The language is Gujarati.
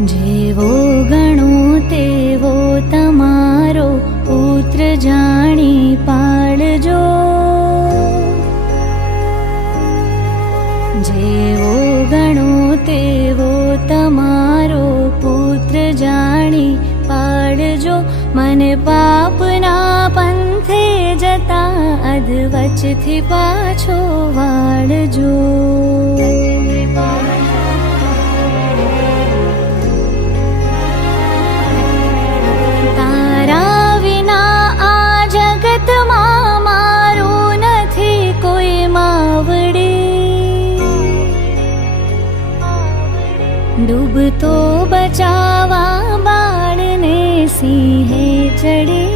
જેવો ગણો તેવો તમારો પુત્ર જાણી પાડજો. જેવો ગણો તેવો તમારો પુત્ર જાણી પાડજો. મને પાપના પંથે જતા અધવચથી પાછો વાળજો डूबतो बचावा बाण ने सिंहे चढ़े